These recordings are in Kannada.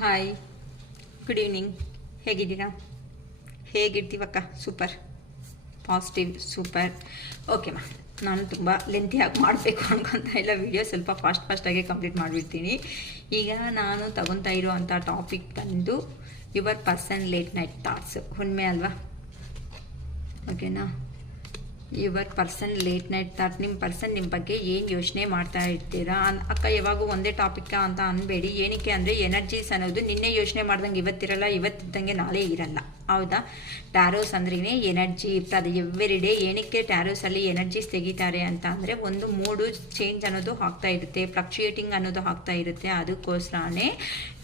Hi, good evening. ಹೇಗಿದ್ದೀರಾ? ಹೇಗಿರ್ತೀವಕ್ಕ? Super, positive, super. ಓಕೆಮ್ಮ, ನಾನು ತುಂಬ ಲೆಂತಿಯಾಗಿ ಮಾಡಬೇಕು ಅನ್ಕೊತಾ ಇಲ್ಲ. ವಿಡಿಯೋ ಸ್ವಲ್ಪ ಫಾಸ್ಟಾಗಿ ಕಂಪ್ಲೀಟ್ ಮಾಡಿಬಿಡ್ತೀನಿ. ಈಗ ನಾನು ತಗೊತಾ ಇರೋವಂಥ ಟಾಪಿಕ್ ಬಂದು your person late night thoughts. ಹುಣ್ಮೆ ಅಲ್ವಾ? ಓಕೆನಾ? Your person late night thought. ನಿಮ್ಮ ಪರ್ಸನ್ ನಿಮ್ಮ ಬಗ್ಗೆ ಏನು ಯೋಚನೆ ಮಾಡ್ತಾ ಇರ್ತೀರಾ ಅಕ್ಕ? ಯಾವಾಗೂ ಒಂದೇ ಟಾಪಿಕ್ ಅಂತ ಅನ್ಬೇಡಿ. ಏನಕ್ಕೆ ಅಂದರೆ ಎನರ್ಜೀಸ್ ಅನ್ನೋದು ನಿನ್ನೆ ಯೋಚನೆ ಮಾಡ್ದಂಗೆ ಇವತ್ತಿರಲ್ಲ, ಇವತ್ತಿದ್ದಂಗೆ ನಾಳೆ ಇರಲ್ಲ. ಹೌದಾ? ಟ್ಯಾರೋಸ್ ಅಂದ್ರೇ ಎನರ್ಜಿ ಇರ್ತದೆ ಎವ್ರಿ ಡೇ. ಏನಕ್ಕೆ ಟ್ಯಾರೋಸಲ್ಲಿ ಎನರ್ಜೀಸ್ ತೆಗಿತಾರೆ ಅಂತ ಅಂದರೆ, ಒಂದು ಮೂಡು ಚೇಂಜ್ ಅನ್ನೋದು ಆಗ್ತಾ ಇರುತ್ತೆ, ಫ್ಲಕ್ಚುಯೇಟಿಂಗ್ ಅನ್ನೋದು ಆಗ್ತಾ ಇರುತ್ತೆ. ಅದಕ್ಕೋಸ್ಕರನೇ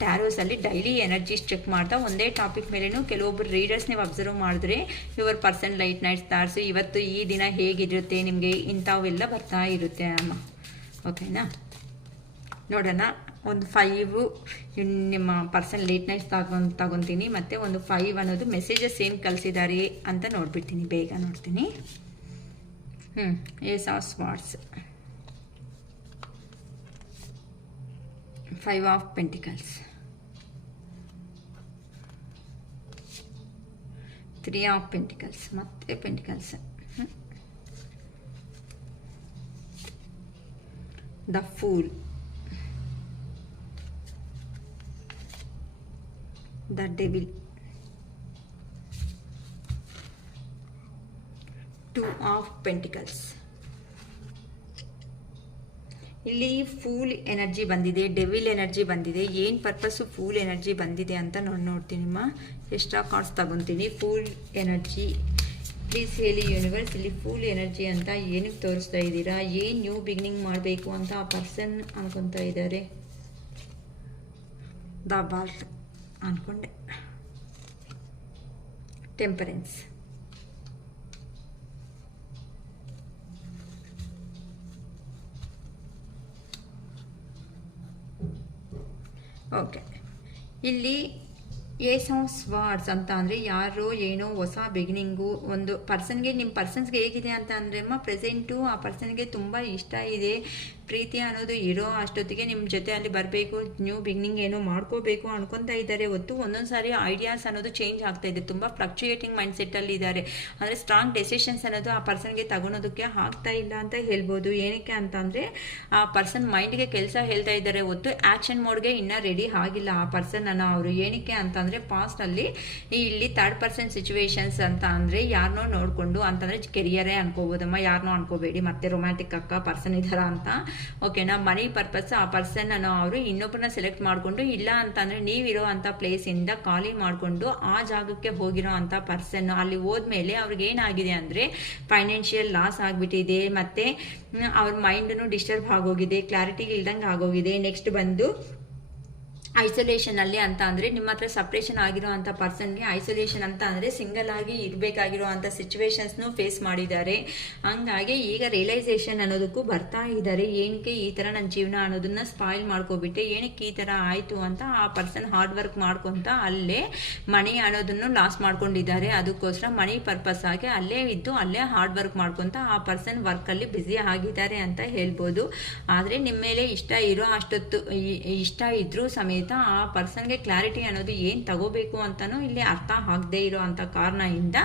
ಟ್ಯಾರೋಸಲ್ಲಿ ಡೈಲಿ ಎನರ್ಜೀಸ್ ಚೆಕ್ ಮಾಡ್ತಾ ಒಂದೇ ಟಾಪಿಕ್ ಮೇಲೇನು ಕೆಲವೊಬ್ಬರು ರೀಡರ್ಸ್ ನೀವು ಅಬ್ಸರ್ವ್ ಮಾಡಿದ್ರೆ your person light night thoughts, ಇವತ್ತು ಈ ದಿನ ಹೇಗಿರುತ್ತೆ ನಿಮಗೆ, ಇಂಥವೆಲ್ಲ ಬರ್ತಾ ಇರುತ್ತೆ ಅಮ್ಮ. ಓಕೆನಾ? ನೋಡೋಣ. ಒಂದು 5 ನಿಮ್ಮ ಪರ್ಸನ್ ಲೇಟ್ ನೈಟ್ ತಗೊತೀನಿ, ಮತ್ತು ಒಂದು 5 ಅನ್ನೋದು ಮೆಸೇಜಸ್ ಏನು ಕಳಿಸಿದ್ದಾರೆ ಅಂತ ನೋಡ್ಬಿಡ್ತೀನಿ. ಬೇಗ ನೋಡ್ತೀನಿ. Ace of swords, 5 of pentacles, 3 of pentacles, ಮತ್ತೆ pentacles, the fool, the devil, 2 of pentacles. ಇಲ್ಲಿ ಫೂಲ್ ಎನರ್ಜಿ ಬಂದಿದೆ, ಡೆವಿಲ್ ಎನರ್ಜಿ ಬಂದಿದೆ. ಏನು ಪರ್ಪಸ್ಸು ಫೂಲ್ ಎನರ್ಜಿ ಬಂದಿದೆ ಅಂತ ನೋಡ್ತೀನಿಮ್ಮ. ಎಕ್ಸ್ಟ್ರಾ ಕಾರ್ಡ್ಸ್ ತಗೊತೀನಿ. ಫೂಲ್ ಎನರ್ಜಿ ಪ್ಲೀಸ್ ಹೇಳಿ ಯೂನಿವರ್ಸ್, ಇಲ್ಲಿ ಫೂಲ್ ಎನರ್ಜಿ ಅಂತ ಏನಕ್ಕೆ ತೋರಿಸ್ತಾ ಇದ್ದೀರಾ? ಏನು ನ್ಯೂ ಬಿಗಿನಿಂಗ್ ಮಾಡಬೇಕು ಅಂತ ಆ ಪರ್ಸನ್ ಅನ್ಕೊತಾ ಇದ್ದಾರೆ? ದ ಬಾಲ್ಟ್ ಅನ್ಕೊಂಡೆ. Temperance, okay. ಇಲ್ಲಿ ಏಸ್ ಆಫ್ ಸ್ವಾರ್ಡ್ಸ್ ಅಂತ ಅಂದರೆ ಯಾರೋ ಏನೋ ಹೊಸ ಬಿಗಿನಿಂಗು ಒಂದು ಪರ್ಸನ್ಗೆ, ನಿಮ್ಮ ಪರ್ಸನ್ಸ್ಗೆ ಹೇಗಿದೆ ಅಂತ ಅಂದರೆ ಅಮ್ಮ, ಪ್ರೆಸೆಂಟು ಆ ಪರ್ಸನ್ಗೆ ತುಂಬ ಇಷ್ಟ ಇದೆ, ಪ್ರೀತಿ ಅನ್ನೋದು ಇರೋ ಅಷ್ಟೊತ್ತಿಗೆ ನಿಮ್ಮ ಜೊತೆ ಅಲ್ಲಿ ಬರಬೇಕು, ನ್ಯೂ ಬಿಗಿನಿಂಗ್ ಏನೋ ಮಾಡ್ಕೋಬೇಕು ಅನ್ಕೊತಾ ಇದ್ದಾರೆ. ಹೊತ್ತು ಒಂದೊಂದು ಸಾರಿ ಐಡಿಯಾಸ್ ಅನ್ನೋದು ಚೇಂಜ್ ಆಗ್ತಾ ಇದೆ. ತುಂಬ ಫ್ಲಕ್ಚುಯೇಟಿಂಗ್ ಮೈಂಡ್ಸೆಟ್ಟಲ್ಲಿ ಇದ್ದಾರೆ. ಅಂದರೆ ಸ್ಟ್ರಾಂಗ್ ಡೆಸಿಷನ್ಸ್ ಅನ್ನೋದು ಆ ಪರ್ಸನ್ಗೆ ತಗೊಳೋದಕ್ಕೆ ಆಗ್ತಾ ಇಲ್ಲ ಅಂತ ಹೇಳ್ಬೋದು. ಏನಕ್ಕೆ ಅಂತ ಅಂದರೆ ಆ ಪರ್ಸನ್ ಮೈಂಡ್ಗೆ ಕೆಲಸ ಹೇಳ್ತಾ ಇದ್ದಾರೆ ಹೊತ್ತು ಆ್ಯಕ್ಷನ್ ಮೋಡ್ಗೆ ಇನ್ನೂ ರೆಡಿ ಆಗಿಲ್ಲ ಆ ಪರ್ಸನ್ ಅನ್ನೋ ಅವರು. ಏನಕ್ಕೆ ಅಂತ ಅಂದರೆ ಪಾಸ್ಟಲ್ಲಿ ಇಲ್ಲಿ ಥರ್ಡ್ ಪರ್ಸನ್ ಸಿಚುವೇಶನ್ಸ್ ಅಂತ ಅಂದರೆ ಯಾರನ್ನೋ ನೋಡಿಕೊಂಡು ಅಂತಂದರೆ ಕೆರಿಯರೇ ಅನ್ಕೋಬೋದಮ್ಮ, ಯಾರನ್ನೋ ಅನ್ಕೋಬೇಡಿ. ಮತ್ತೆ ರೊಮ್ಯಾಂಟಿಕ್ ಅಕ್ಕ ಪರ್ಸನ್ ಇದ್ದಾರಾ ಅಂತ. ಓಕೆನಾ? ಮನಿ ಪರ್ಪಸ್ ಆ ಪರ್ಸನ್ ಅನ್ನೋ ಅವರು ಇನ್ನೊಬ್ಬರನ್ನ ಸೆಲೆಕ್ಟ್ ಮಾಡಿಕೊಂಡು, ಇಲ್ಲ ಅಂತಂದರೆ ನೀವಿರೋ ಅಂಥ ಪ್ಲೇಸಿಂದ ಖಾಲಿ ಮಾಡಿಕೊಂಡು ಆ ಜಾಗಕ್ಕೆ ಹೋಗಿರೋ ಅಂಥ ಪರ್ಸನ್ ಅಲ್ಲಿ ಹೋದ್ಮೇಲೆ ಅವ್ರಿಗೆ ಏನಾಗಿದೆ ಅಂದರೆ ಫೈನಾನ್ಷಿಯಲ್ ಲಾಸ್ ಆಗಿಬಿಟ್ಟಿದೆ, ಮತ್ತು ಅವ್ರ ಮೈಂಡನ್ನು ಡಿಸ್ಟರ್ಬ್ ಆಗೋಗಿದೆ, ಕ್ಲಾರಿಟಿ ಇಲ್ದಂಗೆ ಆಗೋಗಿದೆ. ನೆಕ್ಸ್ಟ್ ಬಂದು ಐಸೋಲೇಷನ್ ಅಲ್ಲಿ ಅಂತ ಅಂದರೆ ನಿಮ್ಮ ಹತ್ರ ಸಪ್ರೇಷನ್ ಆಗಿರೋ ಅಂಥ ಪರ್ಸನ್ಗೆ ಐಸೋಲೇಷನ್ ಅಂತ ಅಂದರೆ ಸಿಂಗಲ್ ಆಗಿ ಇರಬೇಕಾಗಿರೋ ಅಂಥ ಸಿಚುವೇಶನ್ಸ್ನು ಫೇಸ್ ಮಾಡಿದ್ದಾರೆ. ಹಂಗಾಗಿ ಈಗ ರಿಯಲೈಸೇಷನ್ ಅನ್ನೋದಕ್ಕೂ ಬರ್ತಾ ಇದ್ದಾರೆ. ಏನಕ್ಕೆ ಈ ಥರ ನನ್ನ ಜೀವನ ಅನ್ನೋದನ್ನ ಸ್ಪಾಯಿಲ್ ಮಾಡ್ಕೊಬಿಟ್ಟೆ, ಏನಕ್ಕೆ ಈ ಥರ ಆಯಿತು ಅಂತ ಆ ಪರ್ಸನ್ ಹಾರ್ಡ್ ವರ್ಕ್ ಮಾಡ್ಕೊತ ಅಲ್ಲೇ ಮನಿ ಅನ್ನೋದನ್ನು ಲಾಸ್ ಮಾಡ್ಕೊಂಡಿದ್ದಾರೆ. ಅದಕ್ಕೋಸ್ಕರ ಮನಿ ಪರ್ಪಸ್ ಆಗಿ ಅಲ್ಲೇ ಇದ್ದು ಅಲ್ಲೇ ಹಾರ್ಡ್ ವರ್ಕ್ ಮಾಡ್ಕೊತ ಆ ಪರ್ಸನ್ ವರ್ಕಲ್ಲಿ ಬ್ಯುಸಿ ಆಗಿದ್ದಾರೆ ಅಂತ ಹೇಳ್ಬೋದು. ಆದರೆ ನಿಮ್ಮ ಮೇಲೆ ಇಷ್ಟ ಇರೋ ಅಷ್ಟೊತ್ತು ಇಷ್ಟ ಇದ್ರೂ ಸಮೇತ ಆ ಪರ್ಸನ್ಗೆ ಕ್ಲಾರಿಟಿ ಅನ್ನೋದು ಏನು ತಗೋಬೇಕು ಅಂತನೂ ಇಲ್ಲಿ ಅರ್ಥ ಆಗದೆ ಇರೋ ಅಂಥ ಕಾರಣದಿಂದ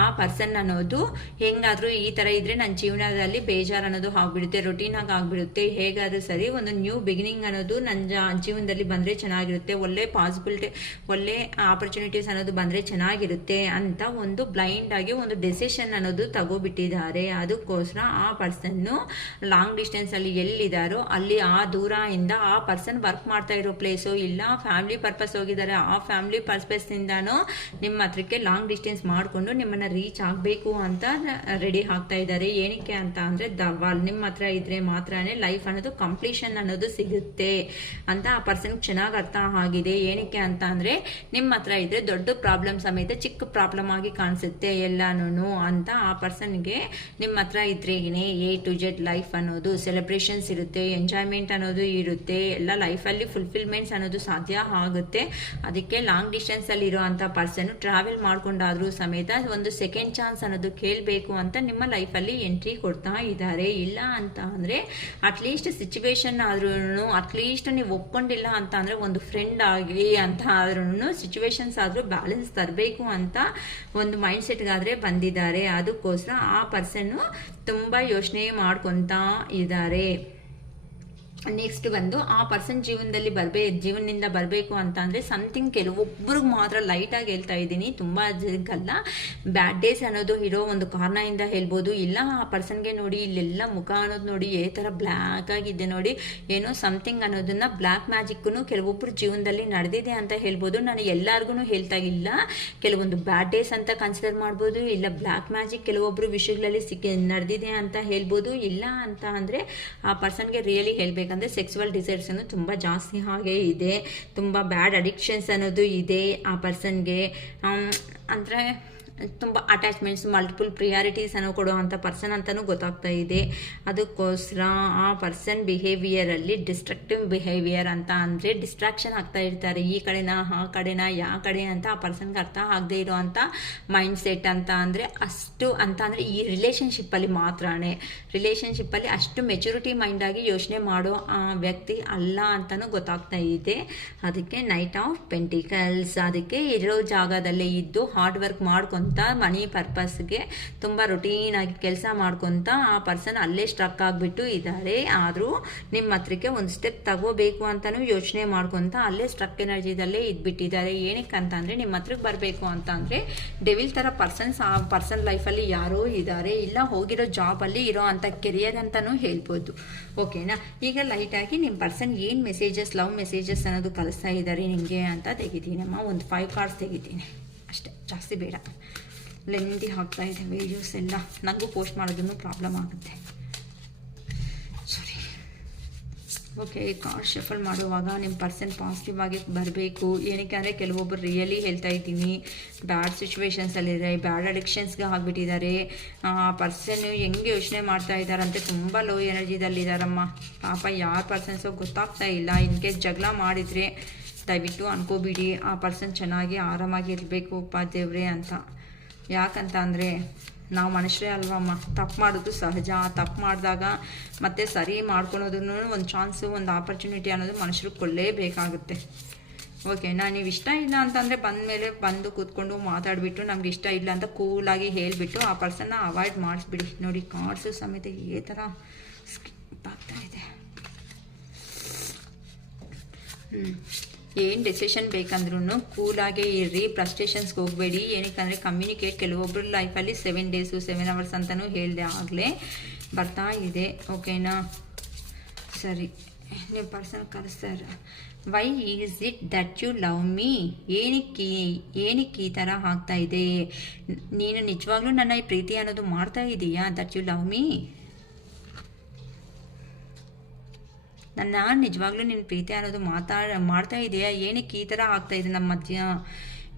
ಆ ಪರ್ಸನ್ ಅನ್ನೋದು ಹೆಂಗಾದರೂ ಈ ಥರ ಇದ್ರೆ ನನ್ನ ಜೀವನದಲ್ಲಿ ಬೇಜಾರು ಅನ್ನೋದು ಆಗ್ಬಿಡುತ್ತೆ, ರೊಟೀನಾಗಿ ಆಗ್ಬಿಡುತ್ತೆ. ಹೇಗಾದರೂ ಸರಿ ಒಂದು ನ್ಯೂ ಬಿಗಿನಿಂಗ್ ಅನ್ನೋದು ನನ್ನ ಜೀವನದಲ್ಲಿ ಬಂದರೆ ಚೆನ್ನಾಗಿರುತ್ತೆ, ಒಳ್ಳೆ ಪಾಸಿಬಿಲಿಟಿ, ಒಳ್ಳೆ ಆಪರ್ಚುನಿಟೀಸ್ ಅನ್ನೋದು ಬಂದರೆ ಚೆನ್ನಾಗಿರುತ್ತೆ ಅಂತ ಒಂದು ಬ್ಲೈಂಡ್ ಆಗಿ ಒಂದು ಡೆಸಿಷನ್ ಅನ್ನೋದು ತಗೋಬಿಟ್ಟಿದ್ದಾರೆ. ಅದಕ್ಕೋಸ್ಕರ ಆ ಪರ್ಸನ್ನು ಲಾಂಗ್ ಡಿಸ್ಟೆನ್ಸ್ ಅಲ್ಲಿ ಎಲ್ಲಿದ್ದಾರೋ ಅಲ್ಲಿ ಆ ದೂರ ಇಂದ ಆ ಪರ್ಸನ್ ವರ್ಕ್ ಮಾಡ್ತಾ ಇರೋ ಪ್ಲೇಸು, ಇಲ್ಲ ಫ್ಯಾಮಿಲಿ ಪರ್ಪಸ್ ಹೋಗಿದ್ದಾರೆ, ಆ ಫ್ಯಾಮಿಲಿ ಪರ್ಪಸ್ನಿಂದಾನು ನಿಮ್ಮ ಹತ್ರಕ್ಕೆ ಲಾಂಗ್ ಡಿಸ್ಟೆನ್ಸ್ ಮಾಡಿಕೊಂಡು ನಿಮ್ಮನ್ನು ರೀಚ್ ಆಗಬೇಕು ಅಂತ ರೆಡಿ ಆಗ್ತಾ ಇದ್ದಾರೆ. ಏನಕ್ಕೆ ಅಂತ ಅಂದರೆ ದವಾಲ್ ನಿಮ್ಮ ಹತ್ರ ಇದ್ರೆ ಮಾತ್ರನೇ ಲೈಫ್ ಅನ್ನೋದು ಕಂಪ್ಲೀಷನ್ ಅನ್ನೋದು ಸಿಗುತ್ತೆ ಅಂತ ಆ ಪರ್ಸನ್ ಚೆನ್ನಾಗಿ ಅರ್ಥ ಆಗಿದೆ. ಏನಕ್ಕೆ ಅಂತ ಅಂದರೆ ನಿಮ್ಮ ಹತ್ರ ಇದ್ರೆ ದೊಡ್ಡ ಪ್ರಾಬ್ಲಮ್ ಸಮೇತ ಚಿಕ್ಕ ಪ್ರಾಬ್ಲಮ್ ಆಗಿ ಕಾಣಿಸುತ್ತೆ ಎಲ್ಲಾನು ಅಂತ ಆ ಪರ್ಸನ್ಗೆ ನಿಮ್ಮ ಹತ್ರ ಇದ್ರೇನೆ A to Z ಲೈಫ್ ಅನ್ನೋದು ಸೆಲೆಬ್ರೇಷನ್ಸ್ ಇರುತ್ತೆ, ಎಂಜಾಯ್ಮೆಂಟ್ ಅನ್ನೋದು ಇರುತ್ತೆ, ಎಲ್ಲ ಲೈಫಲ್ಲಿ ಫುಲ್ಫಿಲ್ಮೆಂಟ್ಸ್ ಅನ್ನೋದು ಸಾಧ್ಯ ಆಗುತ್ತೆ. ಅದಕ್ಕೆ ಲಾಂಗ್ ಡಿಸ್ಟೆನ್ಸಲ್ಲಿ ಇರೋವಂಥ ಪರ್ಸನ್ ಟ್ರಾವೆಲ್ ಮಾಡ್ಕೊಂಡಾದ್ರೂ ಸಮೇತ ಒಂದು ಸೆಕೆಂಡ್ ಚಾನ್ಸ್ ಅನ್ನೋದು ಕೇಳಬೇಕು ಅಂತ ನಿಮ್ಮ ಲೈಫಲ್ಲಿ ಎಂಟ್ರಿ ಕೊಡ್ತಾ ಇದ್ದಾರೆ. ಇಲ್ಲ ಅಂತ ಅಂದರೆ ಅಟ್ಲೀಸ್ಟ್ ಸಿಚುವೇಶನ್ ಆದ್ರೂ ಅಟ್ಲೀಸ್ಟ್ ನೀವು ಒಪ್ಕೊಂಡಿಲ್ಲ ಅಂತ ಅಂದರೆ ಒಂದು ಫ್ರೆಂಡ್ ಆಗಿ ಅಂತ ಆದ್ರೂ ಸಿಚುವೇಶನ್ಸ್ ಆದರೂ ಬ್ಯಾಲೆನ್ಸ್ ತರಬೇಕು ಅಂತ ಒಂದು ಮೈಂಡ್ ಸೆಟ್ಗಾದರೆ ಬಂದಿದ್ದಾರೆ. ಅದಕ್ಕೋಸ್ಕರ ಆ ಪರ್ಸನ್ನು ತುಂಬ ಯೋಚನೆ ಮಾಡ್ಕೊತಾ ಇದ್ದಾರೆ. ನೆಕ್ಸ್ಟ್ ಬಂದು ಆ ಪರ್ಸನ್ ಜೀವನದಿಂದ ಬರಬೇಕು ಅಂತ ಅಂದರೆ ಸಮಥಿಂಗ್ ಕೆಲವೊಬ್ಬರಿಗೆ ಮಾತ್ರ ಲೈಟಾಗಿ ಹೇಳ್ತಾ ಇದ್ದೀನಿ, ತುಂಬ ಜನಕ್ಕಲ್ಲ. ಬ್ಯಾಡ್ ಡೇಸ್ ಅನ್ನೋದು ಇರೋ ಒಂದು ಕಾರಣದಿಂದ ಹೇಳ್ಬೋದು. ಇಲ್ಲ ಆ ಪರ್ಸನ್ಗೆ ನೋಡಿ ಇಲ್ಲೆಲ್ಲ ಮುಖ ಅನ್ನೋದು ನೋಡಿ ಈ ಥರ ಬ್ಲ್ಯಾಕ್ ಆಗಿದೆ ನೋಡಿ, ಏನೋ ಸಮಥಿಂಗ್ ಅನ್ನೋದನ್ನ ಬ್ಲ್ಯಾಕ್ ಮ್ಯಾಜಿಕ್ಕೂ ಕೆಲವೊಬ್ಬರು ಜೀವನದಲ್ಲಿ ನಡೆದಿದೆ ಅಂತ ಹೇಳ್ಬೋದು. ನಾನು ಎಲ್ಲರಿಗೂ ಹೇಳ್ತಾ ಇಲ್ಲ, ಕೆಲವೊಂದು ಬ್ಯಾಡ್ ಡೇಸ್ ಅಂತ ಕನ್ಸಿಡರ್ ಮಾಡ್ಬೋದು, ಇಲ್ಲ ಬ್ಲ್ಯಾಕ್ ಮ್ಯಾಜಿಕ್ ಕೆಲವೊಬ್ಬರು ವಿಷಯಗಳಲ್ಲಿ ನಡೆದಿದೆ ಅಂತ ಹೇಳ್ಬೋದು. ಇಲ್ಲ ಅಂತ ಅಂದರೆ ಆ ಪರ್ಸನ್ಗೆ ರಿಯಲಿ ಹೇಳ್ಬೇಕು ಅಂದರೆ ಸೆಕ್ಸುವಲ್ ಡಿಸೈರ್ಸ್ ಅನ್ನು ತುಂಬ ಜಾಸ್ತಿ ಹಾಗೆ ಇದೆ, ತುಂಬ ಬ್ಯಾಡ್ ಅಡಿಕ್ಷನ್ಸ್ ಅನ್ನೋದು ಇದೆ ಆ ಪರ್ಸನ್ಗೆ. ಅಂದರೆ ತುಂಬ ಅಟ್ಯಾಚ್ಮೆಂಟ್ಸ್, ಮಲ್ಟಿಪಲ್ ಪ್ರಿಯಾರಿಟೀಸ್ ಅನ್ನೋ ಕೊಡುವಂಥ ಪರ್ಸನ್ ಅಂತಲೂ ಗೊತ್ತಾಗ್ತಾ ಇದೆ. ಅದಕ್ಕೋಸ್ಕರ ಆ ಪರ್ಸನ್ ಬಿಹೇವಿಯರಲ್ಲಿ ಡಿಸ್ಟ್ರಕ್ಟಿವ್ ಬಿಹೇವಿಯರ್ ಅಂತ ಅಂದರೆ ಡಿಸ್ಟ್ರಾಕ್ಷನ್ ಆಗ್ತಾ ಇರ್ತಾರೆ, ಈ ಕಡೆನಾ ಆ ಕಡೆನಾ ಯಾವ ಕಡೆ ಅಂತ ಆ ಪರ್ಸನ್ಗೆ ಅರ್ಥ ಆಗದೆ ಇರೋವಂಥ ಮೈಂಡ್ ಸೆಟ್ ಅಂತ ಅಂದರೆ ಅಷ್ಟು ಅಂತ ಅಂದರೆ ಈ ರಿಲೇಷನ್ಶಿಪ್ಪಲ್ಲಿ ಮಾತ್ರನೇ, ರಿಲೇಷನ್ಶಿಪ್ಪಲ್ಲಿ ಅಷ್ಟು ಮೆಚುರಿಟಿ ಮೈಂಡಾಗಿ ಯೋಚನೆ ಮಾಡೋ ಆ ವ್ಯಕ್ತಿ ಅಲ್ಲ ಅಂತಲೂ ಗೊತ್ತಾಗ್ತಾ ಇದೆ. ಅದಕ್ಕೆ ನೈಟ್ ಆಫ್ ಪೆಂಟಿಕಲ್ಸ್, ಅದಕ್ಕೆ ಇರೋ ಜಾಗದಲ್ಲೇ ಇದ್ದು ಹಾರ್ಡ್ ವರ್ಕ್ ಮಾಡ್ಕೊಂಡು ಮನಿ ಪರ್ಪಸ್ಗೆ ತುಂಬ ರೊಟೀನ್ ಆಗಿ ಕೆಲಸ ಮಾಡ್ಕೊತ ಆ ಪರ್ಸನ್ ಅಲ್ಲೇ ಸ್ಟ್ರಕ್ ಆಗಿಬಿಟ್ಟು ಇದ್ದಾರೆ. ಆದರೂ ನಿಮ್ಮ ಹತ್ರಕ್ಕೆ ಒಂದು ಸ್ಟೆಪ್ ತಗೋಬೇಕು ಅಂತಲೂ ಯೋಚನೆ ಮಾಡ್ಕೊತ ಅಲ್ಲೇ ಸ್ಟ್ರಕ್ ಎನರ್ಜಿದಲ್ಲೇ ಇದ್ಬಿಟ್ಟಿದ್ದಾರೆ. ಏನಕ್ಕೆ ಅಂತ ಅಂದರೆ ನಿಮ್ಮ ಹತ್ರಕ್ಕೆ ಬರಬೇಕು ಅಂತ ಅಂದರೆ ಡೆವಿಲ್ ಥರ ಪರ್ಸನ್ಸ್ ಆ ಪರ್ಸನ್ ಲೈಫಲ್ಲಿ ಯಾರೋ ಇದ್ದಾರೆ, ಇಲ್ಲ ಹೋಗಿರೋ ಜಾಬಲ್ಲಿ ಇರೋ ಅಂಥ ಕೆರಿಯರ್ ಅಂತಲೂ ಹೇಳ್ಬೋದು. ಓಕೆನಾ? ಈಗ ಲೈಟಾಗಿ ನಿಮ್ಮ ಪರ್ಸನ್ ಏನು ಮೆಸೇಜಸ್, ಲವ್ ಮೆಸೇಜಸ್ ಅನ್ನೋದು ಕಳಿಸ್ತಾ ಇದ್ದಾರೆ ನಿಮಗೆ ಅಂತ ತೆಗಿತೀನಮ್ಮ. ಒಂದು 5 ಕಾರ್ಡ್ಸ್ ತೆಗಿತೀನಿ ಅಷ್ಟೇ, ಜಾಸ್ತಿ ಬೇಡ. ಲೆಂದಿ ಆಗ್ತಾ ಇದೆ ವೀಡಿಯೋಸ್ ಎಲ್ಲ, ನನಗೂ ಪೋಸ್ಟ್ ಮಾಡೋದನ್ನು ಪ್ರಾಬ್ಲಮ್ ಆಗುತ್ತೆ, ಸಾರಿ. ಓಕೆ, ಕಾರ್ಡ್ ಶಫಲ್ ಮಾಡುವಾಗ ನಿಮ್ಮ ಪರ್ಸನ್ ಪಾಸಿಟಿವ್ ಆಗಿ ಬರಬೇಕು. ಏನಕ್ಕೆ ಅಂದರೆ ಕೆಲವೊಬ್ಬರು ರಿಯಲಿ ಹೇಳ್ತಾ ಇದ್ದೀನಿ ಬ್ಯಾಡ್ ಸಿಚುವೇಶನ್ಸಲ್ಲಿದ್ದಾರೆ, ಬ್ಯಾಡ್ ಅಡಿಕ್ಷನ್ಸ್ಗೆ ಆಗಿಬಿಟ್ಟಿದ್ದಾರೆ. ಪರ್ಸನ್ ಹೆಂಗೆ ಯೋಚನೆ ಮಾಡ್ತಾ ಇದ್ದಾರಂತೆ ತುಂಬ ಲೋ ಎನರ್ಜಿದಲ್ಲಿದ್ದಾರಮ್ಮ. ಪಾಪ ಯಾರು ಪರ್ಸನ್ಸೋ ಗೊತ್ತಾಗ್ತಾ ಇಲ್ಲ. ಇನ್ ಕೇಸ್ ಜಗಳ ಮಾಡಿದರೆ ದಯವಿಟ್ಟು ಅನ್ಕೋಬಿಡಿ, ಆ ಪರ್ಸನ್ ಚೆನ್ನಾಗಿ ಆರಾಮಾಗಿ ಇರಬೇಕು ದೇವ್ರೆ ಅಂತ. ಯಾಕಂತ ಅಂದರೆ ನಾವು ಮನುಷ್ಯರೇ ಅಲ್ವಮ್ಮ, ತಪ್ಪು ಮಾಡೋದು ಸಹಜ. ತಪ್ಪು ಮಾಡಿದಾಗ ಮತ್ತೆ ಸರಿ ಮಾಡ್ಕೊಳೋದನ್ನು ಒಂದು ಚಾನ್ಸು, ಒಂದು ಆಪರ್ಚುನಿಟಿ ಅನ್ನೋದು ಮನುಷ್ಯರು ಕೊಳ್ಳೇಬೇಕಾಗುತ್ತೆ. ಓಕೆನಾ? ನೀವು ಇಷ್ಟ ಇಲ್ಲ ಅಂತಂದರೆ ಬಂದು ಕೂತ್ಕೊಂಡು ಮಾತಾಡಿಬಿಟ್ಟು ನಮ್ಗೆ ಇಷ್ಟ ಇಲ್ಲ ಅಂತ ಕೂಲಾಗಿ ಹೇಳಿಬಿಟ್ಟು ಆ ಪರ್ಸನ್ನ ಅವಾಯ್ಡ್ ಮಾಡಿಸ್ಬಿಡಿ. ನೋಡಿ ಕಾರ್ಡ್ಸು ಸಮೇತ ಈ ಥರ ಸ್ಕಿಪ್ ಆಗ್ತಾ ಇದೆ. ಏನು ಡೆಸಿಷನ್ ಬೇಕಂದ್ರೂ ಕೂಲಾಗೇ ಇರ್ರಿ, ಫ್ರಸ್ಟ್ರೇಷನ್ಸ್ಗೆ ಹೋಗಬೇಡಿ. ಏನಕ್ಕೆ ಕಮ್ಯುನಿಕೇಟ್ ಕೆಲವೊಬ್ಬರ ಲೈಫಲ್ಲಿ 7 ಡೇಸು 7 ಅವರ್ಸ್ ಅಂತಲೂ ಹೇಳಿದೆ, ಆಗಲೇ ಬರ್ತಾ ಇದೆ. ಓಕೆನಾ? ಸರಿ, ನೀವು ಪರ್ಸನ್ ಕಳಿಸ್ತಾರೆ. Why is it that you love me? ಏನಕ್ಕೆ ಈ ಥರ ಆಗ್ತಾ ಇದೆ? ನೀನು ನಿಜವಾಗ್ಲೂ ನನ್ನ ಈ ಪ್ರೀತಿ ಅನ್ನೋದು ಮಾಡ್ತಾ ಇದೀಯಾ? ದಟ್ ಯು ಲವ್ ಮೀ, ನಾನು ನಿಜವಾಗ್ಲೂ ನಿನ್ನ ಪ್ರೀತಿ ಅನ್ನೋದು ಮಾಡ್ತಾ ಇದೆಯಾ? ಏನಕ್ಕೆ ಈ ಥರ ಆಗ್ತಾ ಇದೆ ನಮ್ಮ ಮಧ್ಯ?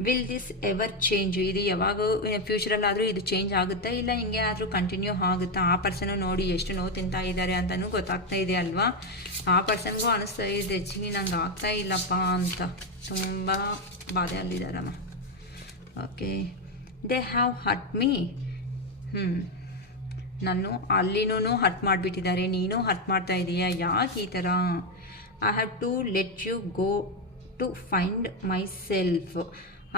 Will this ever change? ಇದು ಯಾವಾಗ ಫ್ಯೂಚರಲ್ಲಾದರೂ ಇದು ಚೇಂಜ್ ಆಗುತ್ತಾ, ಇಲ್ಲ ಹಿಂಗೆ ಆದರೂ ಕಂಟಿನ್ಯೂ ಆಗುತ್ತಾ? ಆ ಪರ್ಸನ್ನು ನೋಡಿ ಎಷ್ಟು ನೋವು ತಿಂತಾ ಇದ್ದಾರೆ ಅಂತಲೂ ಗೊತ್ತಾಗ್ತಾ ಇದೆ ಅಲ್ವಾ? ಆ ಪರ್ಸನ್ಗೂ ಅನಿಸ್ತಾ ಇದೆ ನಂಗೆ ಆಗ್ತಾ ಇಲ್ಲಪ್ಪ ಅಂತ, ತುಂಬ ಬಾಧೆ ಅಲ್ಲಿದ್ದಾರಮ್ಮ. Okay, they have hurt me. ನಾನು ಅಲ್ಲಿನೂ ಹರ್ಟ್ ಮಾಡಿಬಿಟ್ಟಿದ್ದಾರೆ, ನೀನು ಹರ್ಟ್ ಮಾಡ್ತಾ ಇದೀಯಾ? ಯಾಕೆ ಈ ಥರ? I have to let you go to find myself.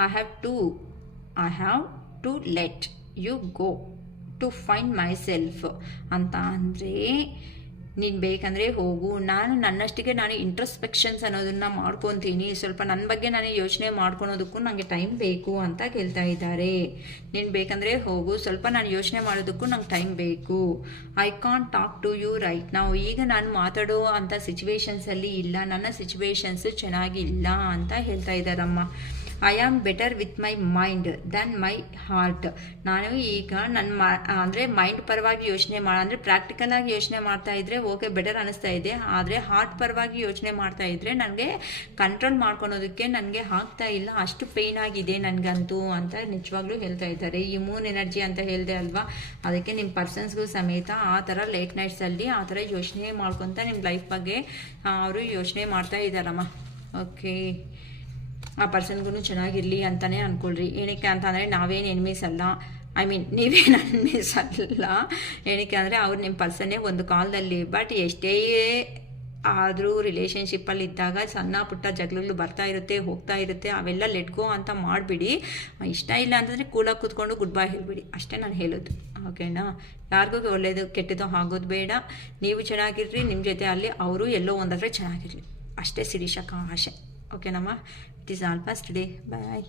I have to let you go to find myself ಅಂತ ಅಂದರೆ ನೀನು ಬೇಕಂದರೆ ಹೋಗು, ನಾನು ನನ್ನಷ್ಟಿಗೆ ನಾನು ಇಂಟ್ರಸ್ಪೆಕ್ಷನ್ಸ್ ಅನ್ನೋದನ್ನು ಮಾಡ್ಕೊತೀನಿ, ಸ್ವಲ್ಪ ನನ್ನ ಬಗ್ಗೆ ನಾನು ಯೋಚನೆ ಮಾಡ್ಕೊಳೋದಕ್ಕೂ ನನಗೆ ಟೈಮ್ ಬೇಕು ಅಂತ ಕೇಳ್ತಾ ಇದ್ದಾರೆ. ನೀನು ಬೇಕಂದರೆ ಹೋಗು, ಸ್ವಲ್ಪ ನಾನು ಯೋಚನೆ ಮಾಡೋದಕ್ಕೂ ನಂಗೆ ಟೈಮ್ ಬೇಕು. I can't talk to you right ನಾವು, ಈಗ ನಾನು ಮಾತಾಡೋ ಅಂಥ ಸಿಚುವೇಶನ್ಸಲ್ಲಿ ಇಲ್ಲ, ನನ್ನ ಸಿಚುವೇಶನ್ಸು ಚೆನ್ನಾಗಿಲ್ಲ ಅಂತ ಹೇಳ್ತಾ ಇದ್ದಾರಮ್ಮ. I am better with my mind then my heart. ನಾನು ಈಗ ನನ್ನ ಅಂದರೆ ಮೈಂಡ್ ಪರವಾಗಿ ಯೋಚನೆ ಅಂದರೆ ಪ್ರಾಕ್ಟಿಕಲಾಗಿ ಯೋಚನೆ ಮಾಡ್ತಾ ಇದ್ದರೆ ಓಕೆ ಬೆಟರ್ ಅನ್ನಿಸ್ತಾ ಇದೆ, ಆದರೆ ಹಾರ್ಟ್ ಪರವಾಗಿ ಯೋಚನೆ ಮಾಡ್ತಾ ಇದ್ದರೆ ನನಗೆ ಕಂಟ್ರೋಲ್ ಮಾಡ್ಕೊಳೋದಕ್ಕೆ ನನಗೆ ಆಗ್ತಾ ಇಲ್ಲ, ಅಷ್ಟು ಪೇಯ್ನ್ ಆಗಿದೆ ನನಗಂತೂ ಅಂತ ನಿಜವಾಗ್ಲೂ ಹೇಳ್ತಾ ಇದ್ದಾರೆ. ಇಮ್ಯೂನ್ ಎನರ್ಜಿ ಅಂತ ಹೇಳಿದೆ ಅಲ್ವಾ, ಅದಕ್ಕೆ ನಿಮ್ಮ ಪರ್ಸನ್ಸ್ಗೂ ಸಮೇತ ಆ ಥರ ಲೇಟ್ ನೈಟ್ಸಲ್ಲಿ ಆ ಥರ ಯೋಚನೆ ಮಾಡ್ಕೊತ ನಿಮ್ಮ ಲೈಫ್ ಬಗ್ಗೆ ಅವರು ಯೋಚನೆ ಮಾಡ್ತಾ ಇದ್ದಾರಮ್ಮ. ಓಕೆ, ಆ ಪರ್ಸನ್ಗೂ ಚೆನ್ನಾಗಿರಲಿ ಅಂತಲೇ ಅಂದ್ಕೊಳ್ರಿ. ಏನಕ್ಕೆ ಅಂತಂದರೆ ನಾವೇನು ಎನಿಮೀಸ್ ಅಲ್ಲ, ನೀವೇನು ಎನಿಮೀಸ್ ಅಲ್ಲ. ಏನಕ್ಕೆ ಅಂದರೆ ಅವ್ರು ನಿಮ್ಮ ಪರ್ಸನ್ನೇ ಒಂದು ಕಾಲದಲ್ಲಿ. ಬಟ್ ಎಷ್ಟೇ ಆದರೂ ರಿಲೇಷನ್ಶಿಪ್ಪಲ್ಲಿ ಇದ್ದಾಗ ಸಣ್ಣ ಪುಟ್ಟ ಜಗಳಗಳು ಬರ್ತಾ ಇರುತ್ತೆ, ಹೋಗ್ತಾ ಇರುತ್ತೆ. ಅವೆಲ್ಲ ಲೆಟ್ ಗೋ ಅಂತ ಮಾಡಿಬಿಡಿ. ಇಷ್ಟ ಇಲ್ಲ ಅಂತಂದರೆ ಕೂಲಾಗಿ ಕೂತ್ಕೊಂಡು ಗುಡ್ ಬೈ ಹೇಳಿಬಿಡಿ. ಅಷ್ಟೇ ನಾನು ಹೇಳೋದು. ಓಕೆನಾ? ಯಾರಿಗೂ ಒಳ್ಳೆಯದು ಕೆಟ್ಟದ್ದು ಆಗೋದು ಬೇಡ. ನೀವು ಚೆನ್ನಾಗಿರ್ರಿ, ನಿಮ್ಮ ಜೊತೆ ಅಲ್ಲಿ ಅವರು ಎಲ್ಲೋ ಒಂದಾದರೆ ಚೆನ್ನಾಗಿರಲಿ. ಅಷ್ಟೇ ಶಿರೀಷಕ್ಕ ಆಸೆ. ಓಕೆನಮ್ಮ? It is all fast day. Bye.